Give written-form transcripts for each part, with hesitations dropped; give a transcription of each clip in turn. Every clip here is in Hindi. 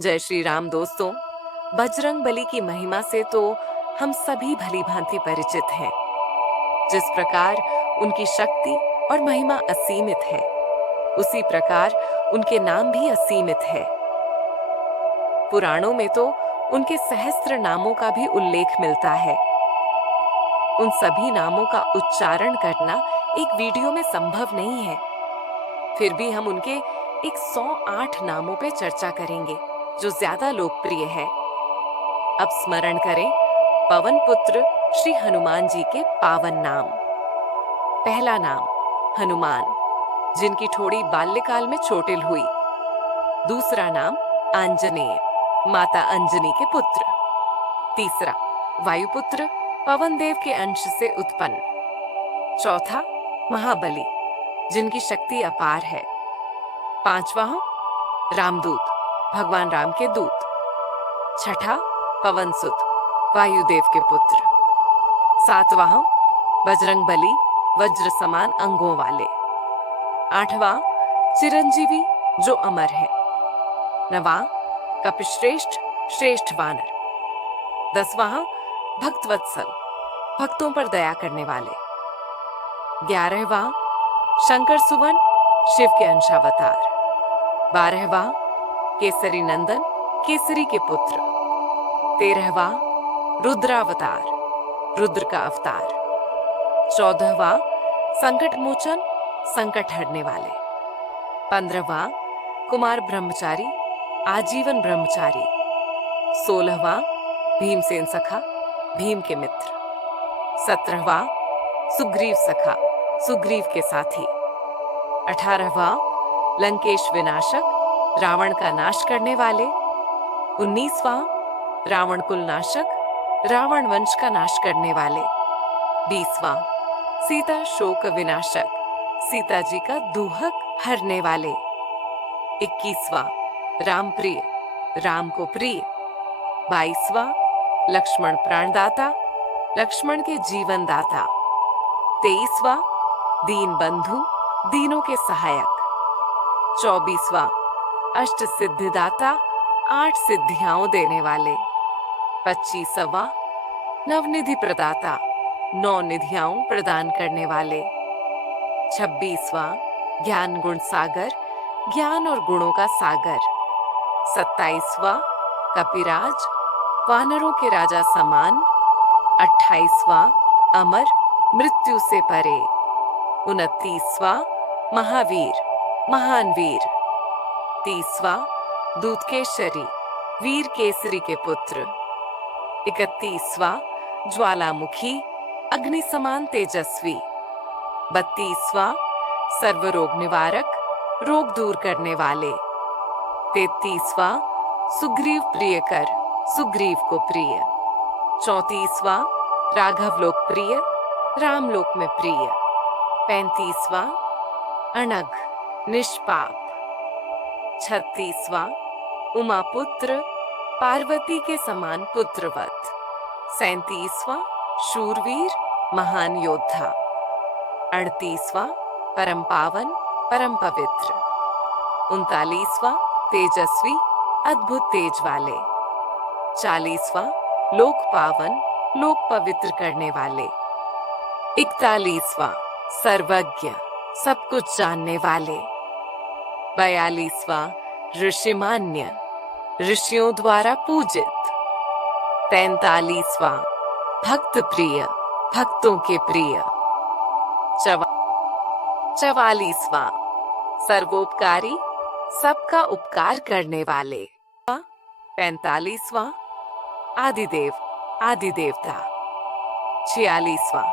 जय श्री राम दोस्तों। बजरंग बली की महिमा से तो हम सभी भली भांति परिचित हैं। जिस प्रकार उनकी शक्ति और महिमा असीमित है, उसी प्रकार उनके नाम भी असीमित है। पुराणों में तो उनके सहस्त्र नामों का भी उल्लेख मिलता है। उन सभी नामों का उच्चारण करना एक वीडियो में संभव नहीं है। फिर भी हम उनके 108 नामों पे चर्चा करेंगे जो ज्यादा लोकप्रिय है। अब स्मरण करें पवन पुत्र श्री हनुमान जी के पावन नाम। पहला नाम हनुमान, जिनकी ठोड़ी बाल्यकाल में चोटिल हुई। दूसरा नाम आंजनेय, माता अंजनी के पुत्र। तीसरा वायुपुत्र, पवन देव के अंश से उत्पन्न। चौथा महाबली, जिनकी शक्ति अपार है। पांचवा रामदूत, भगवान राम के दूत। छठा पवन सुत, वायुदेव के पुत्र। सातवां बजरंग बली, वज्र समान अंगों वाले। आठवां चिरंजीवी, जो अमर है। नवां कपिश्रेष्ठ, श्रेष्ठ वानर। 10वां भक्तवत्सल, भक्तों पर दया करने वाले। 11वां शंकर सुवन, शिव के अंशावतार। 12वां केसरी नंदन, केसरी के पुत्र। 13वां रुद्रावतार, रुद्र का अवतार। 14वां संकट मोचन, संकट हरने वाले। 15वां कुमार ब्रह्मचारी, आजीवन ब्रह्मचारी। 16वां भीमसेन सखा, भीम के मित्र। 17वां सुग्रीव सखा, सुग्रीव के साथी। 18वां लंकेश विनाशक, रावण का नाश करने वाले। 19वां रावण कुल नाशक, रावण वंश का नाश करने वाले। 20वां सीता शोक विनाशक, सीता जी का दुहक हरने वाले। 21वां राम प्रिय, राम को प्रिय। 22वां लक्ष्मण प्राणदाता, लक्ष्मण के जीवन दाता। 23वां दीन बंधु, दीनों के सहायक। 24वां अष्ट सिद्धिदाता, 8 सिद्धियां देने वाले। 25वां नवनिधि प्रदाता, 9 निधियां प्रदान करने वाले। 26वां ज्ञान गुण सागर, ज्ञान और गुणों का सागर। 27वां कपिराज, वानरों के राजा समान। 28वां अमर, मृत्यु से परे। 29वां महावीर, महान वीर। 30वां दूतकेशरी, वीर केसरी के पुत्र। 31वां ज्वालामुखी, अग्नि समान तेजस्वी। 32वां सर्वरोग निवारक, रोग दूर करने वाले। 33वां सुग्रीव प्रियकर, सुग्रीव को प्रिय। 34वां राघव लोक प्रिय, राम लोक में प्रिय। 35वां अनघ, निष्पाप। 36वां उमापुत्र, पार्वती के समान पुत्रवत। 37वां शूरवीर, महान योद्धा। 38वां परम पावन, परम पवित्र। 39वां तेजस्वी, अद्भुत तेज वाले। 40वां लोक पावन, लोक पवित्र करने वाले। 41वां सर्वज्ञ, सब कुछ जानने वाले। 42वां ऋषिमान्य, ऋषियों द्वारा पूजित। 43वां भक्त प्रिय, भक्तों के प्रिय। 44वां सर्वोपकारी, सबका उपकार करने वाले। 45वां आदिदेव, आदिदेवता। 46वां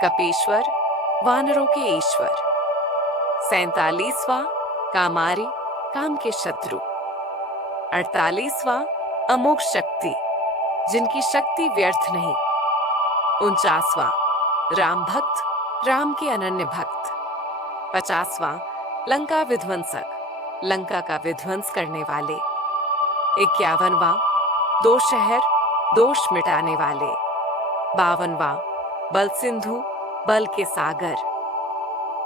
कपीश्वर, वानरों के ईश्वर। 47वां कामारी, काम के शत्रु। 48वां अमोघ शक्ति, जिनकी शक्ति व्यर्थ नहीं। 49वां राम भक्त, राम के अनन्य भक्त। 50वां लंका विध्वंसक, लंका का विध्वंस करने वाले। 51वां दो शहर, दोष मिटाने वाले। 52वां बल सिंधु, बल के सागर।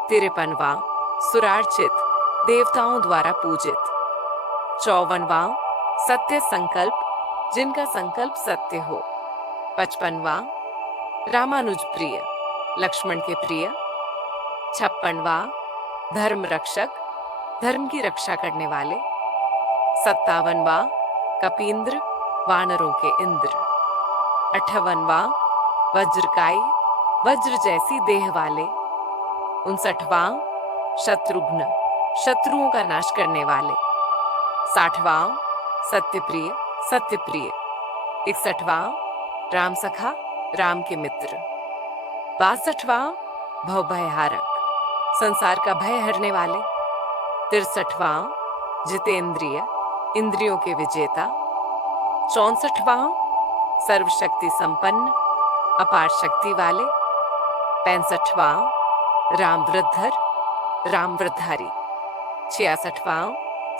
53वां सुरार्चित, देवताओं द्वारा पूजित। 54वां सत्य संकल्प, जिनका संकल्प सत्य हो। 55वां रामानुज प्रिय, लक्ष्मण के प्रिय। 56वां धर्म रक्षक, धर्म की रक्षा करने वाले। 57वां कपींद्र, वानरों के इंद्र। 58वां वज्रकाय, वज्र जैसी देह वाले। 59वां शत्रुघ्न, शत्रुओं का नाश करने वाले। 60वां सत्यप्रिय, सत्यप्रिय। 61वां राम सखा, राम के मित्र। 62वां भवभयहारक, संसार का भय हरने वाले। 63वां जितेंद्रिय, इंद्रियों के विजेता। 64वां सर्वशक्ति संपन्न, अपार शक्ति वाले। 65वां राम वृद्धर, राम वृद्धारी। 66वां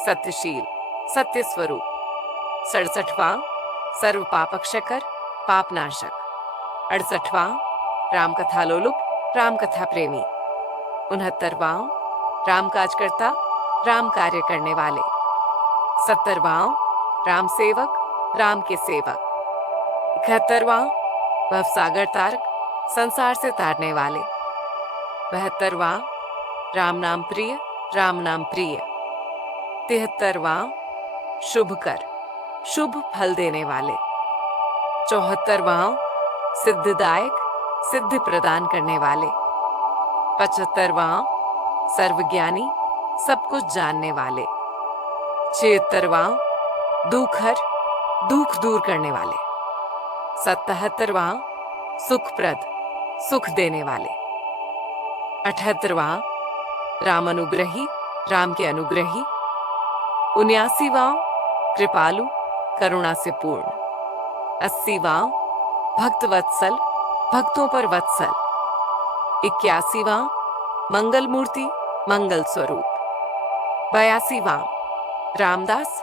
सत्यशील, सत्य स्वरूप। 67वां सर्व पापक्षकर, पापनाशक। 68वां रामकथा लोलुप, रामकथा प्रेमी। 69वां राम काज करता, राम कार्य करने वाले। 70वां राम सेवक, राम के सेवक। 71वां भवसागर तारक, संसार से तारने वाले। 72वां राम नाम प्रिय, राम नाम प्रिय। 73वां शुभकर, शुभ फल देने वाले। 74वां सिद्धिदायक, सिद्धि प्रदान करने वाले। 75वां सर्वज्ञानी, सब कुछ जानने वाले। 76वां दुखहर, दुख दूर करने वाले। 77वां सुखप्रद, सुख देने वाले। 78वां राम अनुग्रही, राम के अनुग्रही। 79वां कृपालु, करुणा से पूर्ण। 80वां भक्त वत्सल, भक्तों पर वत्सल। 81वां मंगल मूर्ति, मंगल स्वरूप। 82वां रामदास,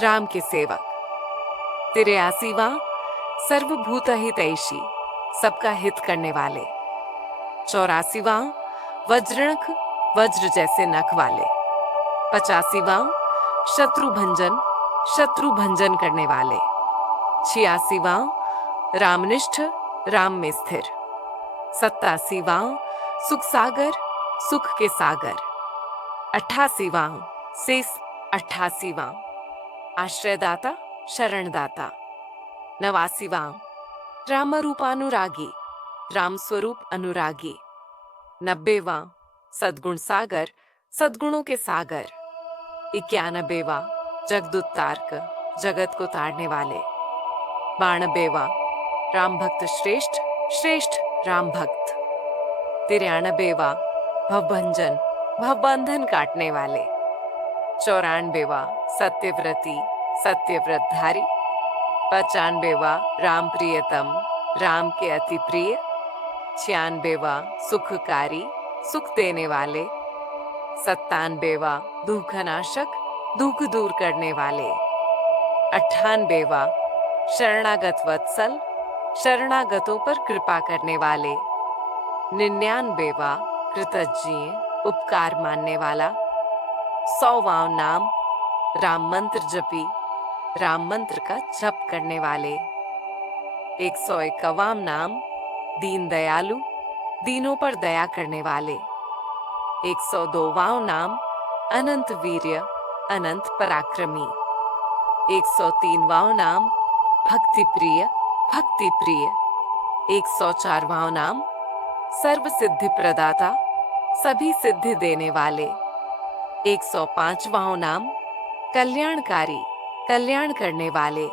राम के सेवक। 83वां सर्वभूत हितैषी, सबका हित करने वाले। 84वां वज्रनख, वज्र जैसे नख वाले। 85वां शत्रुभंजन, शत्रु भंजन करने वाले। 86वां रामनिष्ठ, राम में स्थिर। 87वां सुख सागर, सुख के सागर। 88वां शेष 88वां आश्रयदाता, शरणदाता। 89वां रामरूपानुरागी, राम स्वरूप अनुरागी। 90वां सद्गुण सागर, सद्गुणों के सागर। 91वां जगदुत्तारक, जगत को तारने वाले। 92वां राम भक्त श्रेष्ठ, श्रेष्ठ राम भक्त। 93वां भवभंजन, भवबंधन काटने वाले। 94वां सत्यव्रती, सत्यव्रतधारी। 95वां राम प्रियतम, राम के अति प्रिय। 96वां सुखकारी, सुख देने वाले। 97वां दुखनाशक, दुख दूर करने वाले। 98वां शरणागत वत्सल, शरणागतों पर कृपा करने वाले। 99वां कृतज्ञ, उपकार मानने वाला। 100वां नाम राम मंत्र जपी, राम मंत्र का जप करने वाले। 101वां नाम दीन दयालु, दीनों पर दया करने वाले। 102वां नाम अनंत वीर्य, अनंत पराक्रमी। 103वां नाम भक्ति प्रिय, भक्ति प्रिय। 104वां नाम सर्व सिद्धि प्रदाता, सभी सिद्धि देने वाले। 105वां नाम कल्याणकारी, कल्याण करने वाले।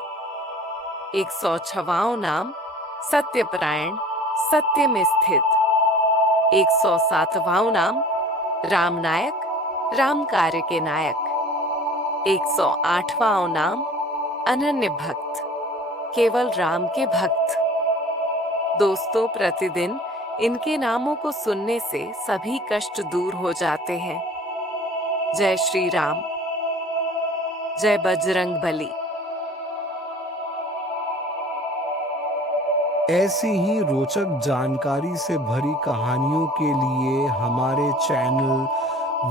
106वां नाम सत्यपरायण, सत्य में स्थित। 107वां नाम राम नायक, राम कार्य के नायक। 108वां नाम अनन्य भक्त, केवल राम के भक्त। दोस्तों, प्रतिदिन इनके नामों को सुनने से सभी कष्ट दूर हो जाते हैं। जय श्री राम, जय बजरंग बली। ऐसी ही रोचक जानकारी से भरी कहानियों के लिए हमारे चैनल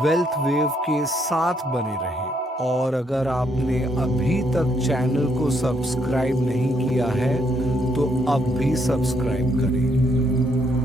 वेल्थ वेव के साथ बने रहें। और अगर आपने अभी तक चैनल को सब्सक्राइब नहीं किया है तो अब भी सब्सक्राइब करें।